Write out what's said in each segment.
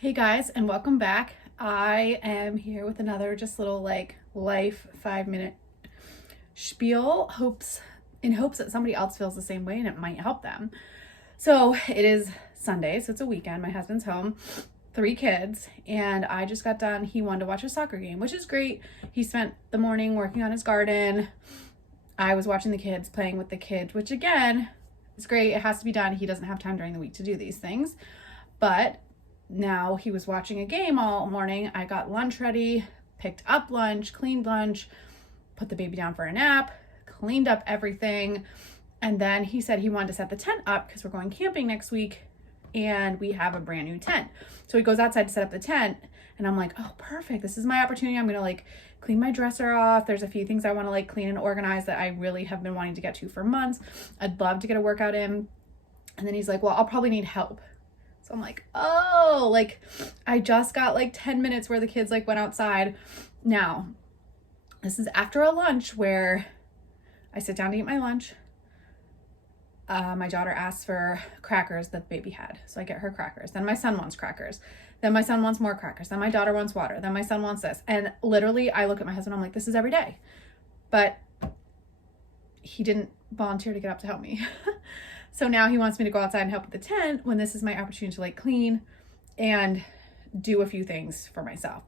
Hey guys, and welcome back. I am here with another just little life 5 minute spiel, in hopes that somebody else feels the same way and it might help them. So it is Sunday, so it's a weekend. My husband's home, 3 kids, and I just got done. He wanted to watch a soccer game, which is great. He spent the morning working on his garden. I was watching the kids, playing with the kids, which again is great. It has to be done. He doesn't have time during the week to do these things. But now he was watching a game all morning. I got lunch ready, picked up lunch, cleaned lunch, put the baby down for a nap, cleaned up everything. And then he said he wanted to set the tent up because we're going camping next week and we have a brand new tent. So he goes outside to set up the tent and I'm like, oh, perfect. This is my opportunity. I'm going to clean my dresser off. There's a few things I want to clean and organize that I really have been wanting to get to for months. I'd love to get a workout in. And then he's like, well, I'll probably need help. So I'm like, oh, I just got 10 minutes where the kids went outside. Now, this is after a lunch where I sit down to eat my lunch. My daughter asks for crackers that the baby had. So I get her crackers. Then my son wants crackers. Then my son wants more crackers. Then my daughter wants water. Then my son wants this. And literally I look at my husband, I'm like, this is every day. But he didn't volunteer to get up to help me. So now he wants me to go outside and help with the tent when this is my opportunity to clean and do a few things for myself.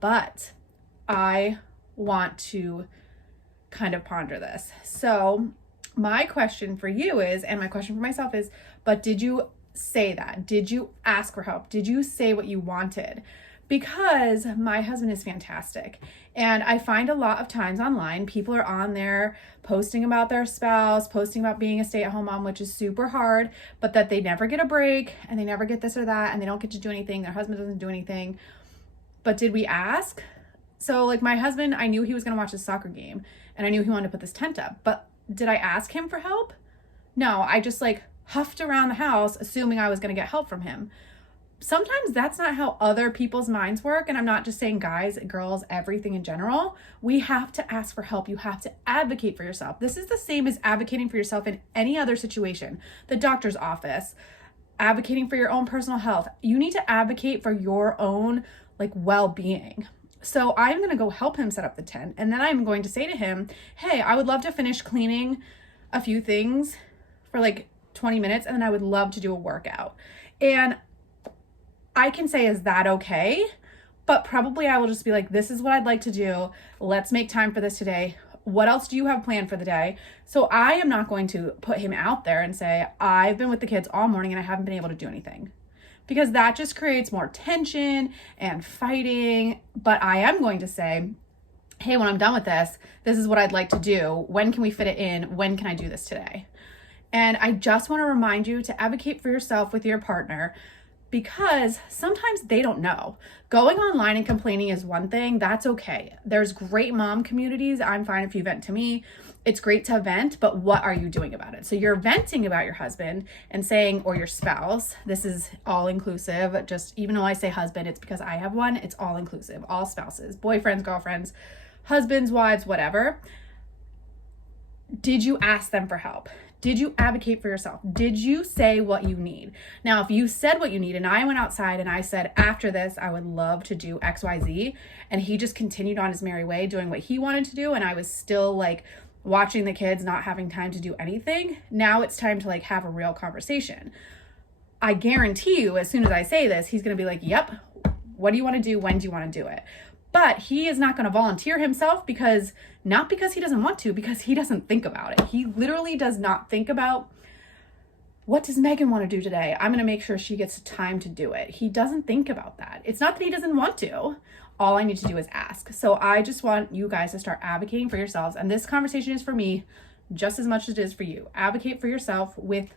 But I want to kind of ponder this. So my question for you is, and my question for myself is, but did you say that? Did you ask for help? Did you say what you wanted? Because my husband is fantastic. And I find a lot of times online, people are on there posting about their spouse, posting about being a stay-at-home mom, which is super hard, but that they never get a break and they never get this or that and they don't get to do anything. Their husband doesn't do anything. But did we ask? So my husband, I knew he was going to watch this soccer game and I knew he wanted to put this tent up, but did I ask him for help? No, I just huffed around the house assuming I was going to get help from him. Sometimes that's not how other people's minds work. And I'm not just saying guys, girls, everything in general. We have to ask for help. You have to advocate for yourself. This is the same as advocating for yourself in any other situation. The doctor's office, advocating for your own personal health. You need to advocate for your own well-being. So I'm going to go help him set up the tent. And then I'm going to say to him, hey, I would love to finish cleaning a few things for 20 minutes. And then I would love to do a workout. And I can say, is that okay? But probably I will just be this is what I'd like to do. Let's make time for this today. What else do you have planned for the day? So I am not going to put him out there and say, I've been with the kids all morning and I haven't been able to do anything. Because that just creates more tension and fighting. But I am going to say, hey, when I'm done with this, this is what I'd like to do. When can we fit it in? When can I do this today? And I just want to remind you to advocate for yourself with your partner, because sometimes they don't know. Going online and complaining is one thing. That's okay. There's great mom communities. I'm fine if you vent to me. It's great to vent, but what are you doing about it? So you're venting about your husband and saying, or your spouse, this is all inclusive. Just even though I say husband, it's because I have one. It's all inclusive. All spouses, boyfriends, girlfriends, husbands, wives, whatever. Did you ask them for help? Did you advocate for yourself? Did you say what you need? Now, if you said what you need and I went outside and I said, after this, I would love to do XYZ, and he just continued on his merry way doing what he wanted to do, and I was still watching the kids, not having time to do anything, now it's time to have a real conversation. I guarantee you, as soon as I say this, he's going to be yep, what do you want to do? When do you want to do it? But he is not going to volunteer himself not because he doesn't want to, because he doesn't think about it. He literally does not think about, what does Megan want to do today? I'm going to make sure she gets time to do it. He doesn't think about that. It's not that he doesn't want to. All I need to do is ask. So I just want you guys to start advocating for yourselves. And this conversation is for me just as much as it is for you. Advocate for yourself with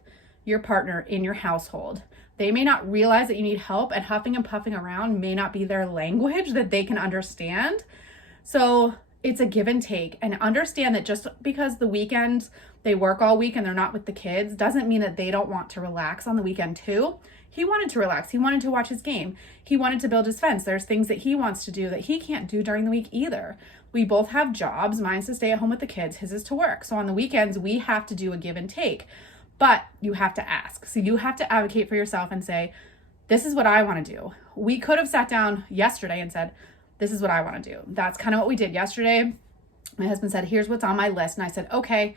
your partner in your household. They may not realize that you need help, and huffing and puffing around may not be their language that they can understand. So it's a give and take, and understand that just because the weekends they work all week and they're not with the kids doesn't mean that they don't want to relax on the weekend too. He wanted to relax. He wanted to watch his game. He wanted to build his fence. There's things that he wants to do that he can't do during the week either. We both have jobs. Mine's to stay at home with the kids. His is to work. So on the weekends, we have to do a give and take. But you have to ask. So you have to advocate for yourself and say, this is what I want to do. We could have sat down yesterday and said, this is what I want to do. That's kind of what we did yesterday. My husband said, here's what's on my list. And I said, okay,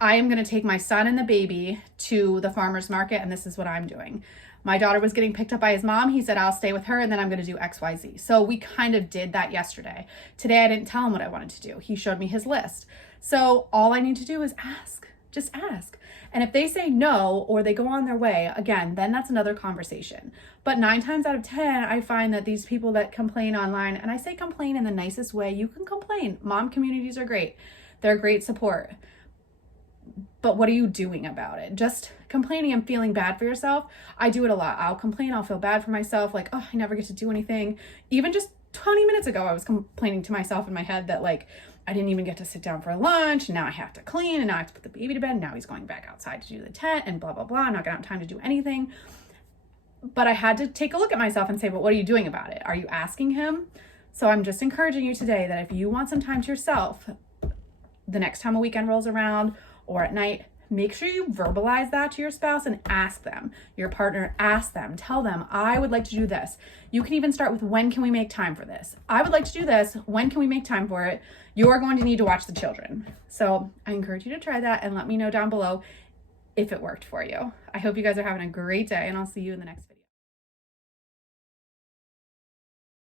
I am going to take my son and the baby to the farmer's market, and this is what I'm doing. My daughter was getting picked up by his mom. He said, I'll stay with her, and then I'm going to do XYZ. So we kind of did that yesterday. Today, I didn't tell him what I wanted to do. He showed me his list. So all I need to do is ask. Just ask. And if they say no, or they go on their way, again, then that's another conversation. But 9 times out of 10, I find that these people that complain online, and I say complain in the nicest way, you can complain. Mom communities are great. They're great support. But what are you doing about it? Just complaining and feeling bad for yourself. I do it a lot. I'll complain. I'll feel bad for myself. Like, oh, I never get to do anything. Even just 20 minutes ago, I was complaining to myself in my head that like, I didn't even get to sit down for lunch. And now I have to clean, and now I have to put the baby to bed. And now he's going back outside to do the tent and blah, blah, blah. I'm not going to have time to do anything. But I had to take a look at myself and say, but what are you doing about it? Are you asking him? So I'm just encouraging you today that if you want some time to yourself, the next time a weekend rolls around or at night, make sure you verbalize that to your spouse and ask them, your partner, ask them, tell them, I would like to do this. You can even start with, when can we make time for this? I would like to do this. When can we make time for it? You're going to need to watch the children. So I encourage you to try that and let me know down below if it worked for you. I hope you guys are having a great day, and I'll see you in the next video.